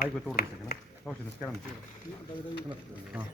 Mic पे तोड़ नहीं सके ना तो उसे नस्करा नहीं हाँ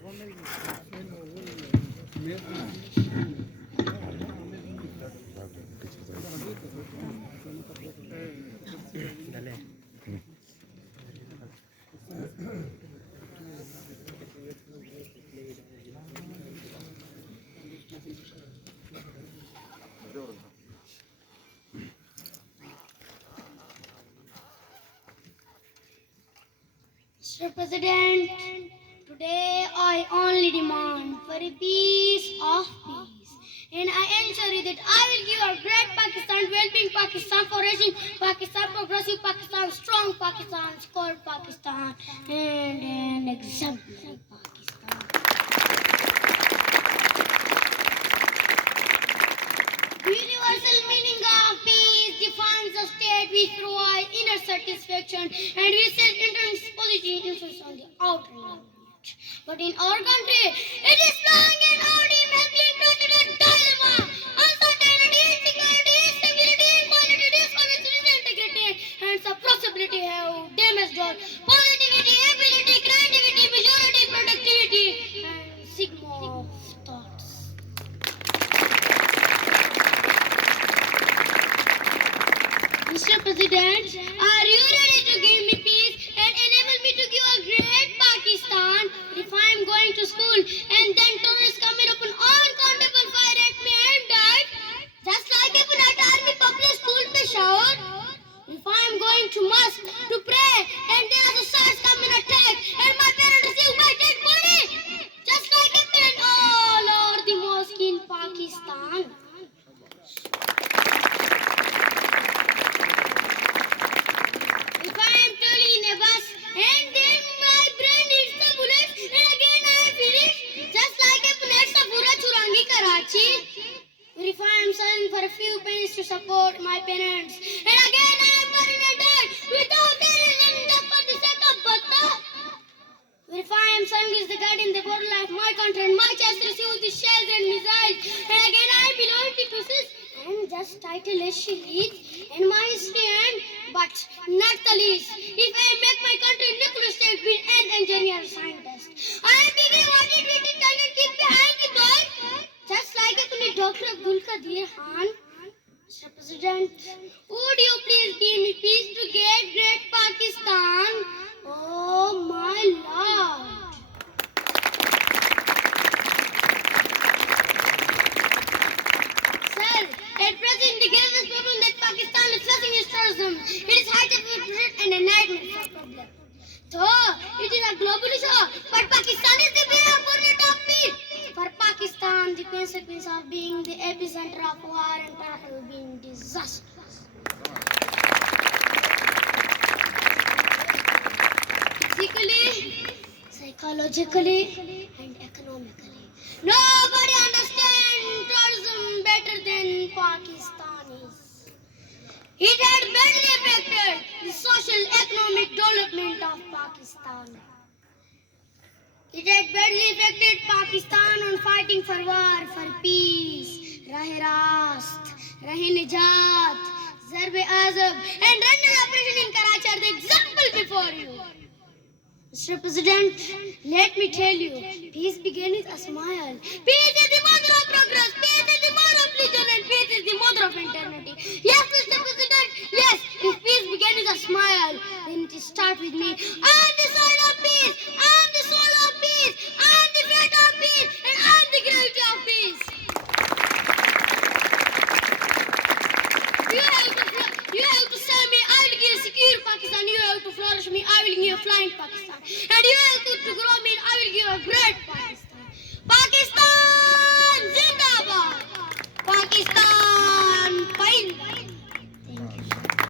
Mr. President, today I only demand for a piece of peace. And I ensure you that I will give a great Pakistan, developing Pakistan, flourishing Pakistan, progressive Pakistan, strong Pakistan, scored Pakistan, and an exemplary Pakistan. Universal meaning of peace defines a state which provides inner satisfaction and which sets intense positive influence on the outer environment. But in our country, it is long and odium has been brought to a dilemma. Uncertainty, insecurity, instability, inequality, dishonesty, integrity, and suppressibility have damaged our positivity, ability, creativity, majority, productivity, and sigma of thoughts. Mr. President, are you ready to give me peace and enable me to give a great Pakistan? If I am going to school and then terrorists come in upon uncountable fire at me and died, just like if at army public school Peshawar. If I am going to mosque to pray and there are suicides come in attack and my parents receive my dead body, just like if in all over the mosque in Pakistan. If I am truly in a bus and then my brain hits the bullets and again I am finished, just like a planet Sapura Churangi Karachi. Or if I am selling for a few pennies to support my parents and again I am buried and dead without any reason just for the sake of Batta. Or if I am selling is the guide in the border of my country and my chest receives the shells and missiles and again I belong to pieces and just title as Shahid and my history and but not the least. If I make my country nuclear state, be an engineer scientist. I am beginning what it will tell and keep behind the door. Just like a Dr. Abdul Qadir Khan. Mr. President, would you please give me peace to get great Pakistan? Oh my Lord. Sir, at present the greatest problem that Pakistan is facing is terrorism. It is heightened threat and a nightmare for problem. So, it is a global issue, but Pakistan is the bearer of peace. For Pakistan, the consequence of being the epicenter of war and terror will be disastrous. Physically, psychologically, and economically. Nobody understands terrorism better than Pakistanis. It had badly affected the social economic development of Pakistan. It had badly affected Pakistan on fighting for war, for peace, Rahe Rast, Rahe Nijat, Zarb-e Azab, and Randall operation in Karachi are the example before you. Mr. President, let me tell you, peace begins with a smile. Peace is the mother of progress, peace is the mother of religion, and peace is the mother of eternity. Yes, Mr. President, yes, if peace begins with a smile, then it starts with me. I am the soul of peace, I am the soul of peace, I am the fate of peace, and I am the gravity of peace. You have to sell me, I will give a secure Pakistan. You have to flourish me, I will give a flying Pakistan. And you have to grow me, I will give a great Pakistan.